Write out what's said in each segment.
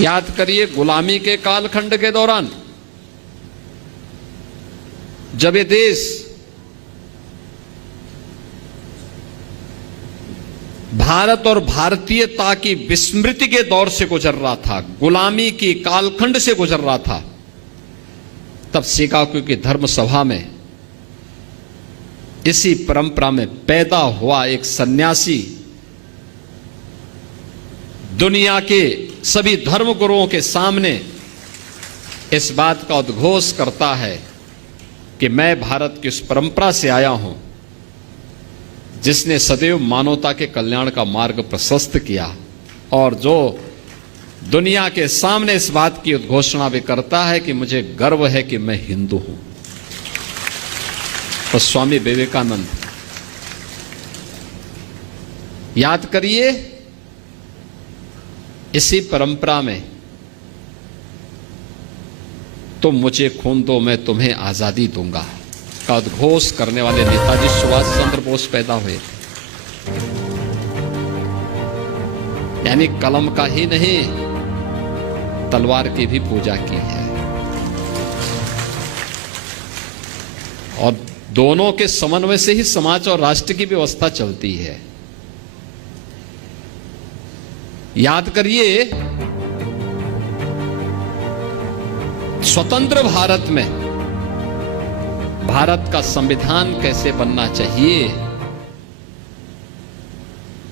याद करिए, गुलामी के कालखंड के दौरान जब ये देश भारत और भारतीयता की विस्मृति के दौर से गुजर रहा था, गुलामी की कालखंड से गुजर रहा था, तब शिकागो की धर्म सभा में इसी परंपरा में पैदा हुआ एक सन्यासी दुनिया के सभी धर्मगुरुओं के सामने इस बात का उद्घोष करता है कि मैं भारत की उस परंपरा से आया हूं जिसने सदैव मानवता के कल्याण का मार्ग प्रशस्त किया, और जो दुनिया के सामने इस बात की उद्घोषणा भी करता है कि मुझे गर्व है कि मैं हिंदू हूं। तो स्वामी विवेकानंद, याद करिए, इसी परंपरा में तुम मुझे खून दो मैं तुम्हें आजादी दूंगा का उद्घोष करने वाले नेताजी सुभाष चंद्र बोस पैदा हुए। यानी कलम का ही नहीं, तलवार की भी पूजा की है, और दोनों के समन्वय से ही समाज और राष्ट्र की व्यवस्था चलती है। याद करिए, स्वतंत्र भारत में भारत का संविधान कैसे बनना चाहिए,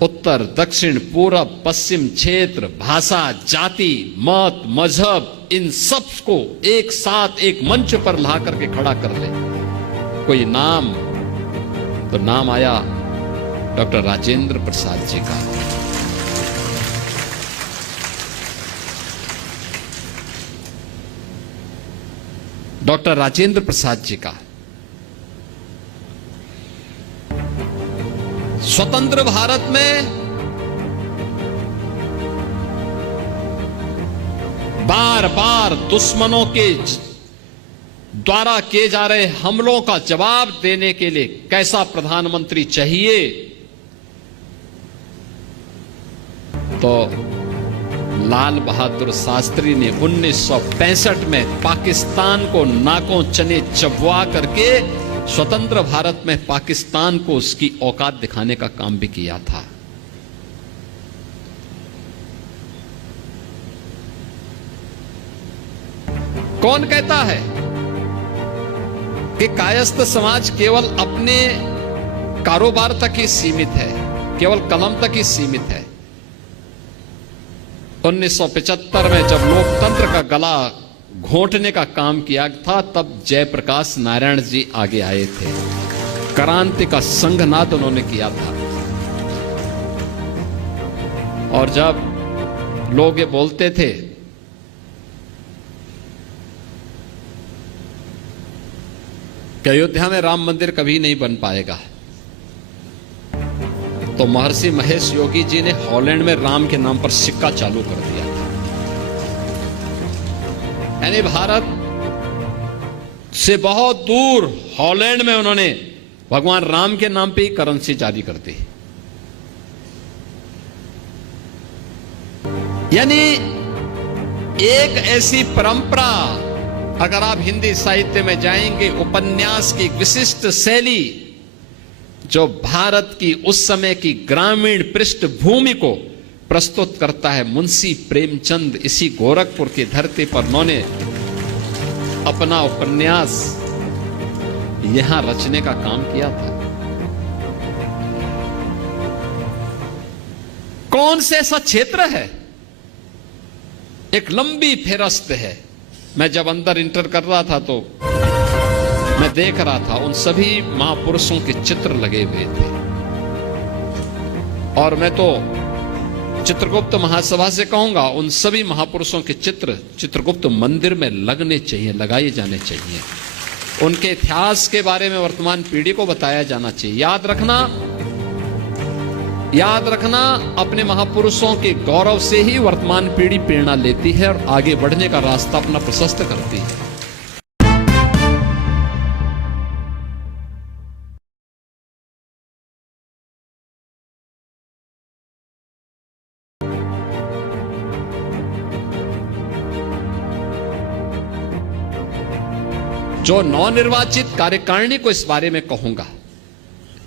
उत्तर दक्षिण पूरब पश्चिम क्षेत्र, भाषा, जाति, मत, मजहब, इन सब को एक साथ एक मंच पर ला करके खड़ा कर ले। कोई नाम, तो नाम आया डॉक्टर राजेंद्र प्रसाद जी का। डॉक्टर राजेंद्र प्रसाद जी का स्वतंत्र भारत में बार बार दुश्मनों के द्वारा किए जा रहे हमलों का जवाब देने के लिए कैसा प्रधानमंत्री चाहिए, तो लाल बहादुर शास्त्री ने 1965 में पाकिस्तान को नाकों चने चबवा करके स्वतंत्र भारत में पाकिस्तान को उसकी औकात दिखाने का काम भी किया था। कौन कहता है कि कायस्थ समाज केवल अपने कारोबार तक ही सीमित है, केवल कलम तक ही सीमित है। 1975 में जब लोकतंत्र का गला घोंटने का काम किया था, तब जयप्रकाश नारायण जी आगे आए थे, क्रांति का संघनाद उन्होंने किया था। और जब लोग ये बोलते थे कि अयोध्या में राम मंदिर कभी नहीं बन पाएगा, तो महर्षि महेश योगी जी ने हॉलैंड में राम के नाम पर सिक्का चालू कर दिया था। यानी भारत से बहुत दूर हॉलैंड में उन्होंने भगवान राम के नाम पे ही करेंसी जारी कर दी। यानी एक ऐसी परंपरा, अगर आप हिंदी साहित्य में जाएंगे, उपन्यास की विशिष्ट शैली जो भारत की उस समय की ग्रामीण पृष्ठभूमि को प्रस्तुत करता है। मुंशी प्रेमचंद इसी गोरखपुर की धरती पर उन्होंने अपना उपन्यास यहां रचने का काम किया था। कौन से ऐसा क्षेत्र है, एक लंबी फेरस्त है। मैं जब अंदर इंटर कर रहा था तो मैं देख रहा था उन सभी महापुरुषों के चित्र लगे हुए थे, और मैं तो चित्रगुप्त महासभा से कहूंगा उन सभी महापुरुषों के चित्र चित्रगुप्त मंदिर में लगने चाहिए, लगाए जाने चाहिए। उनके इतिहास के बारे में वर्तमान पीढ़ी को बताया जाना चाहिए। याद रखना, अपने महापुरुषों के गौरव से ही वर्तमान पीढ़ी प्रेरणा लेती है और आगे बढ़ने का रास्ता अपना प्रशस्त करती है। जो नवनिर्वाचित कार्यकारिणी को इस बारे में कहूंगा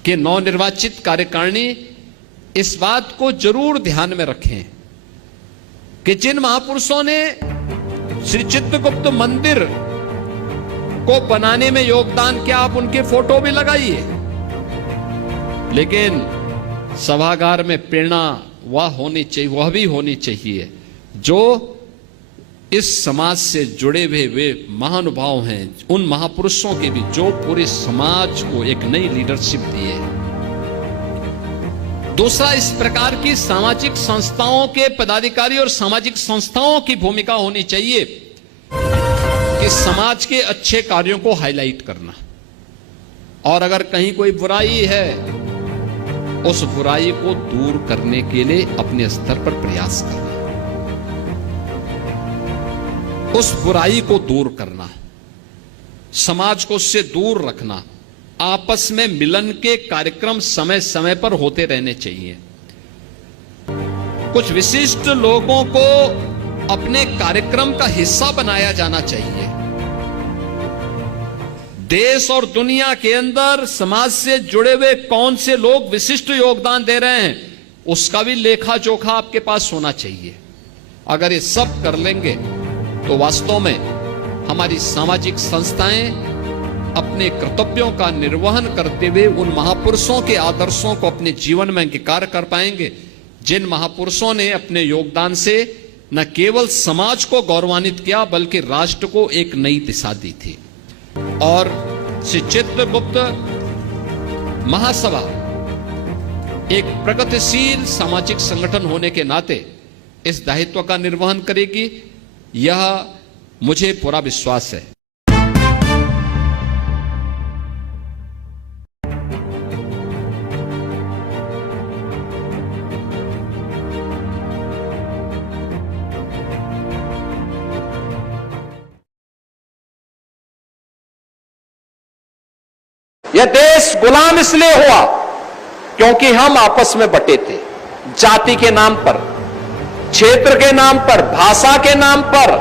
कि नवनिर्वाचित कार्यकारिणी इस बात को जरूर ध्यान में रखें कि जिन महापुरुषों ने श्री चित्रगुप्त मंदिर को बनाने में योगदान किया, आप उनके फोटो भी लगाइए, लेकिन सभागार में प्रेरणा वह भी होनी चाहिए जो इस समाज से जुड़े हुए वे महानुभाव हैं, उन महापुरुषों के भी जो पूरे समाज को एक नई लीडरशिप दिए। दूसरा, इस प्रकार की सामाजिक संस्थाओं के पदाधिकारी और सामाजिक संस्थाओं की भूमिका होनी चाहिए कि समाज के अच्छे कार्यों को हाईलाइट करना, और अगर कहीं कोई बुराई है उस बुराई को दूर करने के लिए अपने स्तर पर प्रयास करना, उस बुराई को दूर करना, समाज को उससे दूर रखना। आपस में मिलन के कार्यक्रम समय समय पर होते रहने चाहिए। कुछ विशिष्ट लोगों को अपने कार्यक्रम का हिस्सा बनाया जाना चाहिए। देश और दुनिया के अंदर समाज से जुड़े हुए कौन से लोग विशिष्ट योगदान दे रहे हैं, उसका भी लेखा जोखा आपके पास होना चाहिए। अगर ये सब कर लेंगे तो वास्तव में हमारी सामाजिक संस्थाएं अपने कर्तव्यों का निर्वहन करते हुए उन महापुरुषों के आदर्शों को अपने जीवन में अंगीकार कर पाएंगे, जिन महापुरुषों ने अपने योगदान से न केवल समाज को गौरवान्वित किया बल्कि राष्ट्र को एक नई दिशा दी थी। और श्री चित्रगुप्त महासभा एक प्रगतिशील सामाजिक संगठन होने के नाते इस दायित्व का निर्वहन करेगी, यह मुझे पूरा विश्वास है। यह देश गुलाम इसलिए हुआ क्योंकि हम आपस में बटे थे, जाति के नाम पर, क्षेत्र के नाम पर, भाषा के नाम पर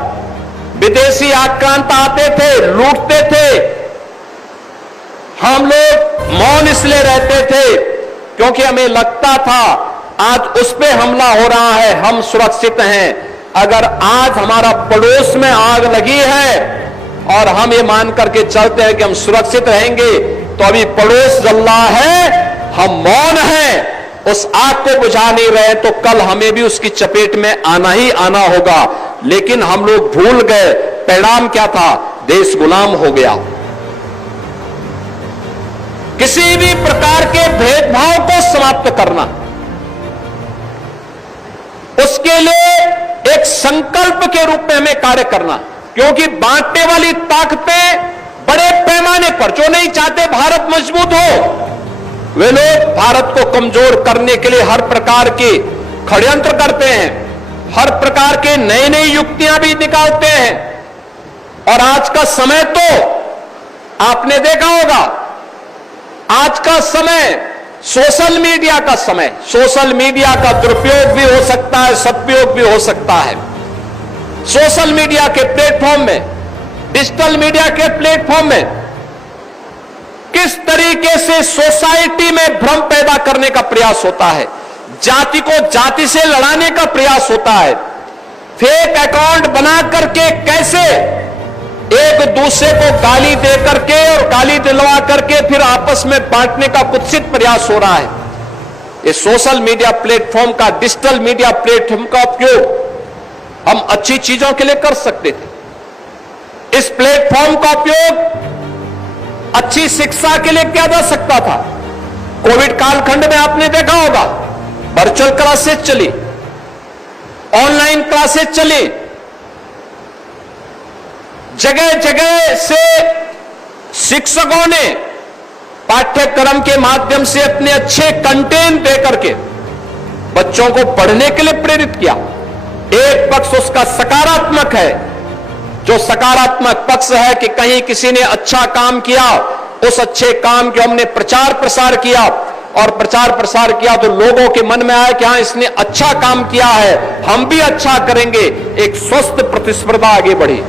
विदेशी आक्रांत आते थे, लूटते थे। हम लोग मौन इसलिए रहते थे क्योंकि हमें लगता था आज उस पे हमला हो रहा है, हम सुरक्षित हैं। अगर आज हमारा पड़ोस में आग लगी है और हम ये मान करके चलते हैं कि हम सुरक्षित रहेंगे, तो अभी पड़ोस जल रहा है, हम मौन हैं, उस आग को बुझा नहीं रहे, तो कल हमें भी उसकी चपेट में आना ही आना होगा। लेकिन हम लोग भूल गए, परिणाम क्या था? देश गुलाम हो गया। किसी भी प्रकार के भेदभाव को समाप्त करना, उसके लिए एक संकल्प के रूप में हमें कार्य करना, क्योंकि बांटने वाली ताकतें बड़े पैमाने पर, जो नहीं चाहते भारत मजबूत हो, वे लोग भारत को कमजोर करने के लिए हर प्रकार के षड्यंत्र करते हैं, हर प्रकार के नई नई युक्तियां भी निकालते हैं। और आज का समय तो आपने देखा होगा, आज का समय सोशल मीडिया का समय, सोशल मीडिया का दुरुपयोग भी हो सकता है, सदुपयोग भी हो सकता है। सोशल मीडिया के प्लेटफॉर्म में, डिजिटल मीडिया के प्लेटफॉर्म में किस तरीके से सोसाइटी में भ्रम पैदा करने का प्रयास होता है, जाति को जाति से लड़ाने का प्रयास होता है, फेक अकाउंट बना करके कैसे एक दूसरे को गाली दे करके और गाली दिलवा करके फिर आपस में बांटने का कुत्सित प्रयास हो रहा है। ये सोशल मीडिया प्लेटफॉर्म का, डिजिटल मीडिया प्लेटफॉर्म का उपयोग हम अच्छी चीजों के लिए कर सकते थे। इस प्लेटफॉर्म का उपयोग अच्छी शिक्षा के लिए किया जा सकता था। कोविड कालखंड में आपने देखा होगा, वर्चुअल क्लासेस चली, ऑनलाइन क्लासेस चली, जगह जगह से शिक्षकों ने पाठ्यक्रम के माध्यम से अपने अच्छे कंटेंट देकर के बच्चों को पढ़ने के लिए प्रेरित किया। एक पक्ष उसका सकारात्मक है, जो सकारात्मक पक्ष है कि कहीं किसी ने अच्छा काम किया, उस अच्छे काम के हमने प्रचार प्रसार किया, और प्रचार प्रसार किया तो लोगों के मन में आया कि हां इसने अच्छा काम किया है, हम भी अच्छा करेंगे, एक स्वस्थ प्रतिस्पर्धा आगे बढ़ी।